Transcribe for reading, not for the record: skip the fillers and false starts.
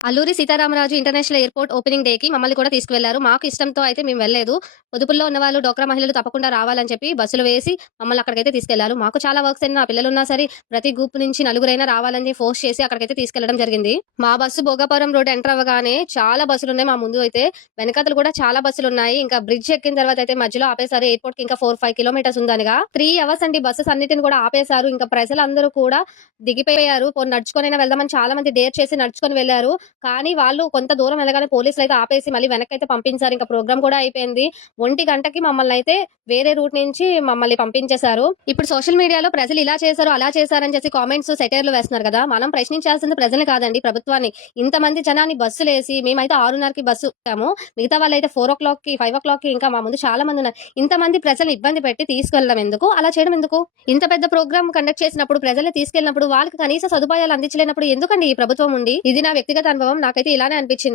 Alluri Sitaramaraju international airport opening డేకి మమ్మల్ని కూడా తీసుకువెళ్లారు. మాకు ఇష్టంతో అయితే మేము వెళ్ళలేదు. పొదుపుల్లో ఉన్నవాళ్ళు, డోక్రా మహిళలు తప్పకుండా రావాలని చెప్పి బస్సులు వేసి మమ్మల్ని అక్కడికైతే తీసుకెళ్లారు. మాకు చాలా వర్క్స్ అయినా పిల్లలున్నా సరే ప్రతి గ్రూప్ నుంచి నలుగురైనా రావాలని ఫోర్స్ చేసి అక్కడికైతే తీసుకెళ్లడం జరిగింది. మా బస్సు భోగాపురం రోడ్ ఎంటర్ అవ్వగానే చాలా బస్సులున్నాయి మా ముందు అయితే. వెనకాతల కూడా చాలా బస్సులున్నాయి. ఇంకా బ్రిడ్జ్ ఎక్కిన తర్వాత అయితే మధ్యలో ఆపేశారు. ఎయిర్‌పోర్ట్‌కి ఇంకా 4, 5 కిలోమీటర్స్ ఉందనగా. 3 అవర్స్ అండి బసెస్ అన్నిటిని కూడా ఆపేశారు. ఇంకా ప్రజలందరూ కూడా దిగిపోయారు. పోనీ నడుచుకొనైనా వెళ్దామని చాలా మంది డేర్ చేసి నడుచుకొని వెళ్లారు. కానీ వాళ్ళు కొంత దూరం వెళ్ళగానే పోలీసులైతే ఆపేసి మళ్ళీ వెనక్కైతే పంపించారు. ఇంక ప్రోగ్రామ్ కూడా అయిపోయింది. 1 గంటకి మమ్మల్నయితే వేరే రూట్ నుంచి మమ్మల్ని పంపించేశారు. ఇప్పుడు సోషల్ మీడియాలో ప్రజలు ఇలా చేశారు, అలా చేశారని చేసి కామెంట్స్, సెటైర్‌లు వేస్తున్నారు కదా! మనం ప్రశ్నించాల్సింది ప్రజల్ని కాదండి ప్రభుత్వాన్ని. ఇంతమంది జనాన్ని బస్సులేసి మేమైతే 6:30కి బస్సు ఎక్కాము. మిగతా వాళ్ళైతే 4:00కి, 5:00కి ఇంకా మా ముందు చాలా మందున్నారు. ఇంతమంది ప్రజల్ని ఇబ్బంది పెట్టి తీసుకెళ్లడం ఎందుకు? అలా చేయడం ఎందుకు? ఇంత పెద్ద ప్రోగ్రామ్ కండక్ట్ చేసినప్పుడు ప్రజల్ని తీసుకెళ్ళినప్పుడు వాళ్ళకి కనీస సదుపాయాలు అందించలేనప్పుడు ఎందుకండి ఈ ప్రభుత్వం ఉండి? ఇది నా వ్యక్తిగత అనుభవం. నాకైతే ఇలానే అనిపించింది.